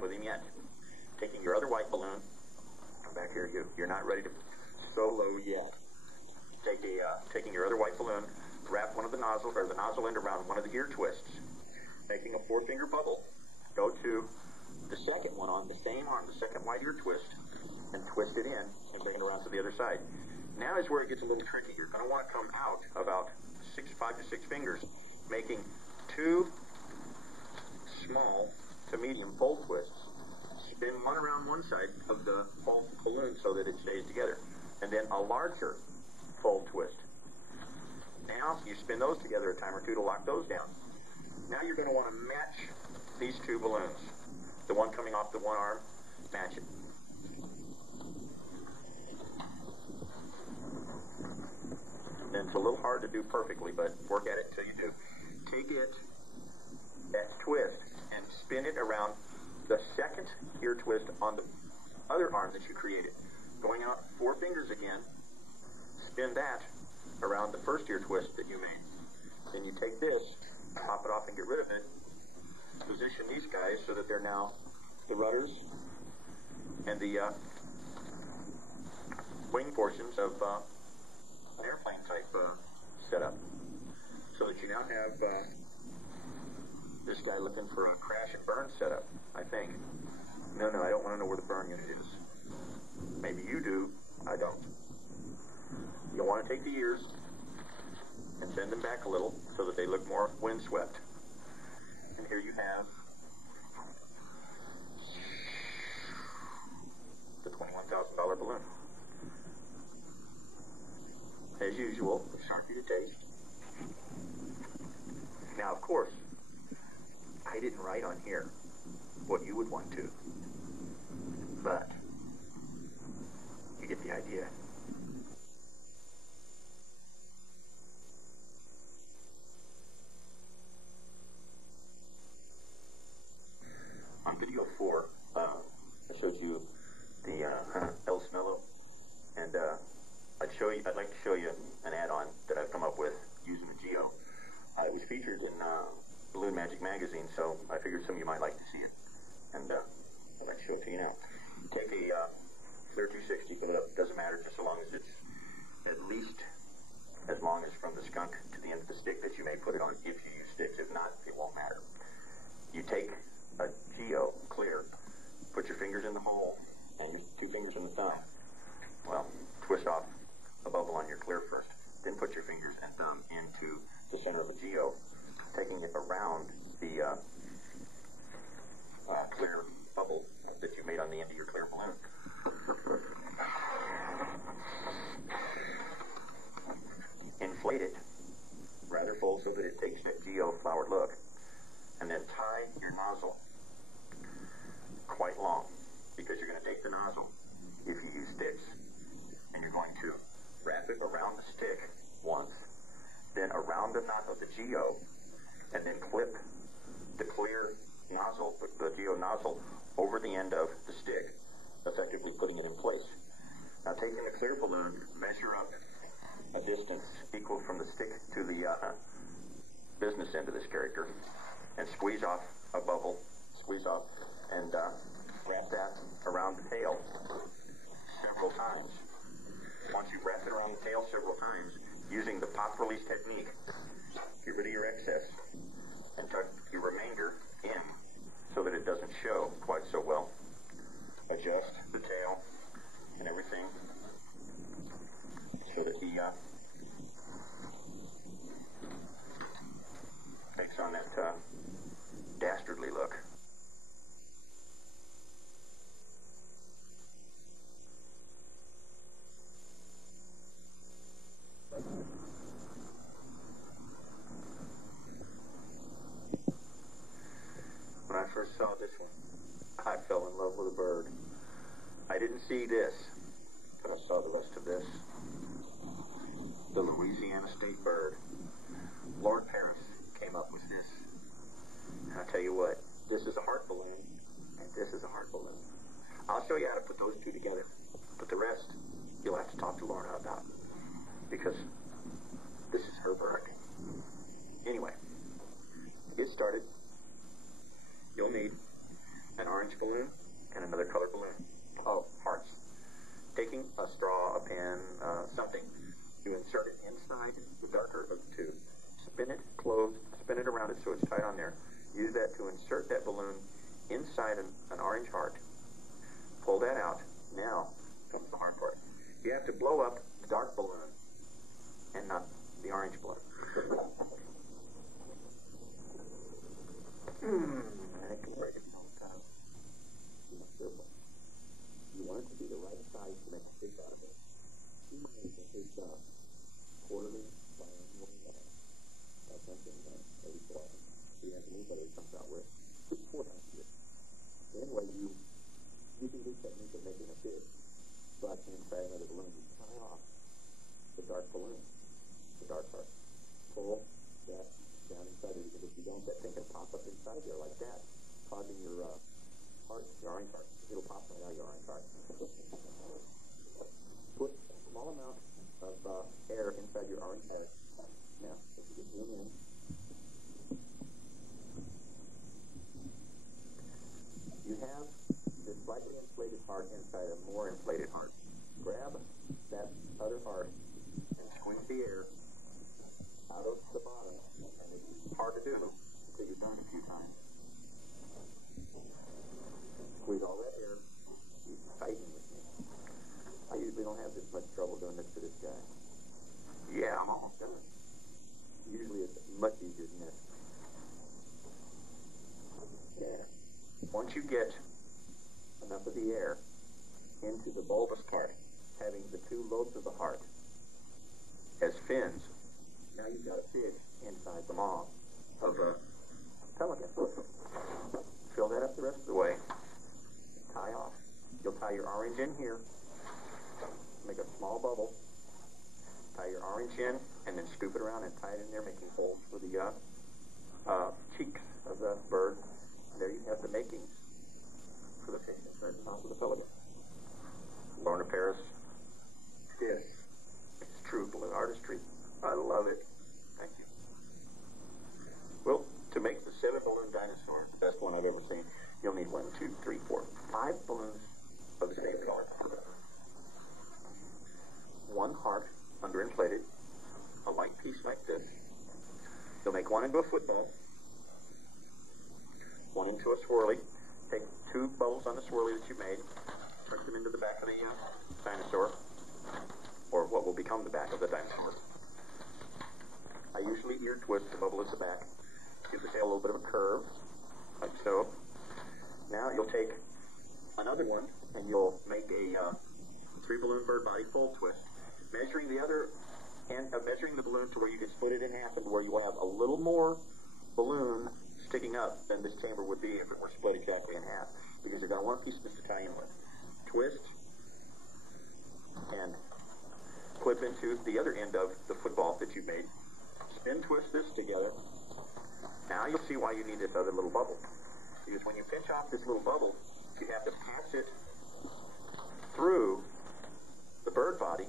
done with him yet. Taking your other white balloon, come back here, you're not ready to solo yet. Taking your other white balloon, wrap one of the nozzle, or the nozzle end around one of the ear twists, making a 4-finger bubble, go to the second one on the same arm, the second white ear twist, and twist it in and bring it around to the other side. Now is where it gets a little tricky. You're going to want to come out about 5 to 6 fingers, making 2 small to medium fold twists. Spin one around one side of the fold balloon so that it stays together, and then a larger fold twist. Now you spin those together a time or two to lock those down. Now you're going to want to match these 2 balloons. The one coming off the one arm, match it. And it's a little hard to do perfectly, but work at it until you do. Take it, that twist, and spin it around the second ear twist on the other arm that you created. Going out 4 fingers again, spin that around the first ear twist that you made. Then you take this, pop it off and get rid of it. Position these guys so that they're now the rudders and the wing portions of an airplane type setup. So that you now have this guy looking for a crash and burn setup, I think. No, I don't want to know where the burn unit is. Maybe you do, I don't. You'll want to take the ears and bend them back a little so that they look more windswept. And here you have the $21,000 balloon. As usual, Sharpie to taste. Now, of course, I didn't write on here what you would want to, but you get the idea. On video 4, I showed you the El Smello, and I'd like to show you an add-on that I've come up with using the Geo. It was featured in Balloon Magic magazine, so I figured some of you might like to see it, and I'd like to show it to you now. Take a clear 260, fill it up, doesn't matter, just so long as it's at least as long as from the skunk to the end of the stick that you may put it on if you use sticks. If not, it won't matter. You take a Geo clear, put your fingers in the hole and your 2 fingers in the thumb. Well, twist off a bubble on your clear first, then put your fingers and thumb into the center of the Geo, taking it around the clear bubble that you made on the end of your clear balloon. Inflate it rather full so that it takes that Geo flowered look, and then tie your nozzle quite long, because you're going to take the nozzle, if you use sticks, and you're going to wrap it around the stick once, then around the knot of the Geo, and then clip the clear nozzle, the Geo nozzle, over the end of the stick, effectively putting it in place. Now, taking the clear balloon, measure up a distance equal from the stick to the business end of this character, and squeeze off a bubble, and wrap that around the tail several times. Once you've wrapped it around the tail several times, using the pop release technique, get rid of your excess and tuck your remainder in so that it doesn't show quite so well. Adjust the tail and everything so that he takes on that dastardly look. When I first saw this one, I fell in love with a bird. I didn't see this, but I saw the rest of this. The Louisiana state bird. Lord Paris came up with this. And I'll tell you what, this is a heart balloon, and this is a heart balloon. I'll show you how to put those two together, but the rest, you'll have to talk to Lorna about, because this is her bird. Anyway, to get started, you'll need an orange balloon, it's tied on there. Use that to insert that balloon inside an orange heart. Pull that out. Now comes the hard part. You have to blow up the dark balloon and not the orange balloon. And it can break its own time. You want it to be the right size to make a fish out of it. He made his quarterly biannual that's something every so often. So you have to leave what he comes out with 4 times a year. Anyway, using this technique of making a fish, so I can inside another balloon, you tie off the dark balloon, the dark part. Pull that down inside it, because if you don't, that thing can pop up inside there like that, causing your heart, your orange heart. It'll pop right out your orange heart. Put a small amount of air inside your orange head. Now, if you can zoom in, you have this slightly inflated heart inside a more inflated heart. Grab that other heart and squeeze the air out of the bottom, and it's hard to do until you've done it a few times. Squeeze all that air. He's fighting with me. I usually don't have this much trouble doing this to this guy. Yeah, I'm almost done. Usually it's much easier than this. There. Once you get enough of the air into the bulbous part, having the 2 lobes of the heart as fins, now you've got a fish inside the maw of a pelican. Fill that up the rest of the way. Tie off. You'll tie your orange in here. Make a small bubble. Tie your orange in, and then scoop it around and tie it in there, making holes for the cheeks of the bird. And there you have the makings for the fish inside the mouth of the pelican. Lorna Paris. Yes. It's true balloon artistry. I love it. Thank you. Well, to make the 7-balloon dinosaur, the best one I've ever seen, you'll need 1, 2, 3, 4, 5 balloons of the same color. 1 heart underinflated, a light piece like this. You'll make 1 into a football, 1 into a swirly. Take 2 bubbles on the swirly that you made, press them into the back of the dinosaur, or what will become the back of the dinosaur. I usually ear twist the bubble at the back, give the tail a little bit of a curve, like so. Now you'll take another one, and you'll make a 3-balloon bird body full twist, measuring the other and measuring the balloon to where you can split it in half, and where you will have a little more balloon sticking up than this chamber would be if it were split exactly in half, because you're going to want a piece of this to tie in with. Twist and clip into the other end of the football that you made. Spin twist this together. Now you'll see why you need this other little bubble. Because when you pinch off this little bubble, you have to pass it through the bird body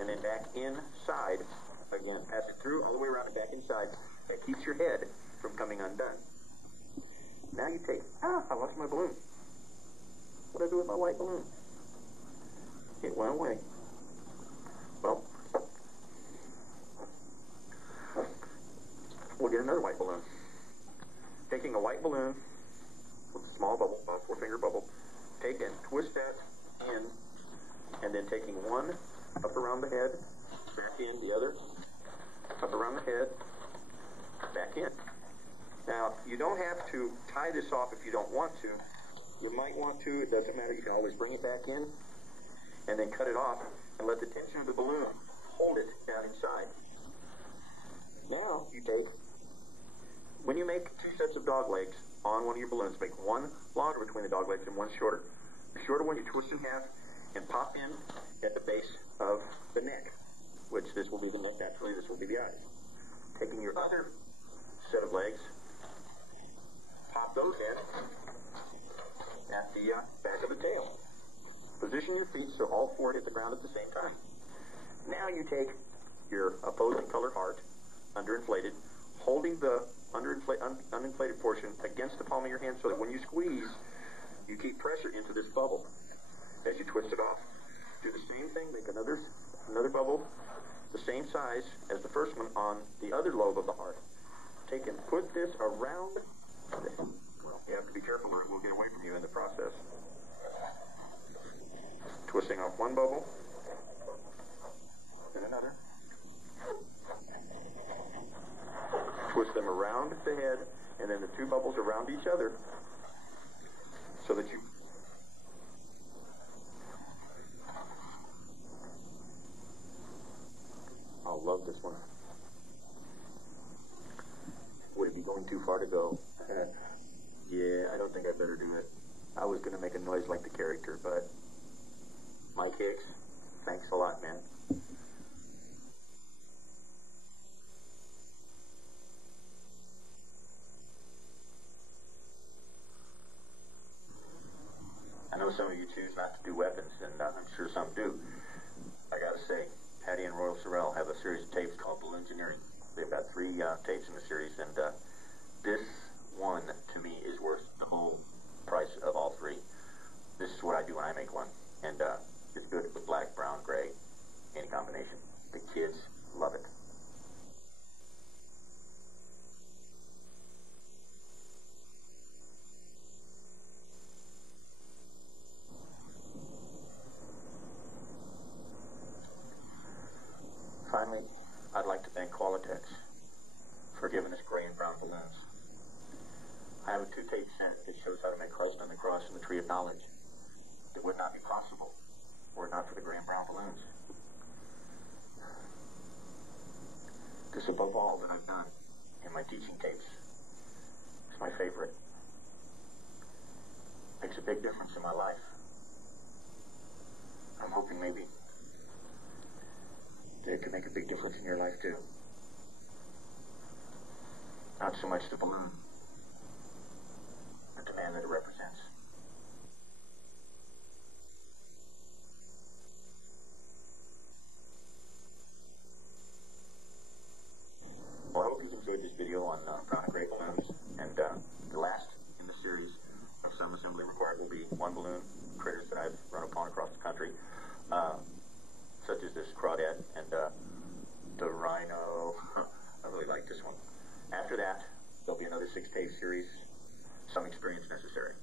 and then back inside again. Pass it through all the way around and back inside. That keeps your head from coming undone. Now you take, I lost my balloon. What did I do with my white balloon? It went away. Well, we'll get another white balloon. Taking a white balloon with a small bubble, a 4-finger bubble, take and twist that in, and then taking 1 up around the head, back in, the other up around the head, back in. Now, you don't have to tie this off if you don't want to. You might want to. It doesn't matter. You can always bring it back in and then cut it off and let the tension of the balloon hold it down inside. Now, you take, when you make 2 sets of dog legs on one of your balloons, make 1 longer between the dog legs and 1 shorter. The shorter one you twist in half and pop in at the base of the neck, which this will be the neck, naturally this will be the eyes. Taking your other set of legs, pop those in at the back of the tail. Position your feet so all 4 hit the ground at the same time. Now you take your opposing color heart, underinflated, holding the uninflated portion against the palm of your hand so that when you squeeze, you keep pressure into this bubble as you twist it off. Do the same thing, make another bubble the same size as the first one on the other lobe of the heart. take and put this around. Well, you have to be careful or it will get away from you in the process. Twisting off one bubble, and another. Twist them around the head, and then the two bubbles around each other, so that you... I'll love this one. Would it be going too far to go? Yeah, I don't think I better do it. I was going to make a noise like the character, but... Mike Hicks, thanks a lot, man. I know some of you choose not to do weapons, and I'm sure some do. I gotta say, Patty and Royal Sorrell have a series of tapes called Balloongineering. They've got 3 tapes in the series, and this one, to me, is worth the whole price of all 3. This is what I do when I make one, and it's good with black, brown, gray, any combination. The kids love it. Finally, I'd like to thank Qualitex for giving us gray and brown balloons. I have a 2-tape set that shows how to make Christ on the cross and the Tree of Knowledge. It would not be possible were it not for the gray and brown balloons. This, above all that I've done in my teaching tapes, is my favorite. Makes a big difference in my life. I'm hoping maybe that it could make a big difference in your life too. Not so much the balloon, but the man that it represents. Well, I hope you've enjoyed this video on brown and gray balloons, and the last in the series of Some Assembly Required will be one balloon critters that I've run upon across the country, such as this crawdad and the rhino. I really like this one. After that, there'll be another 6-tape series, Some Experience Necessary.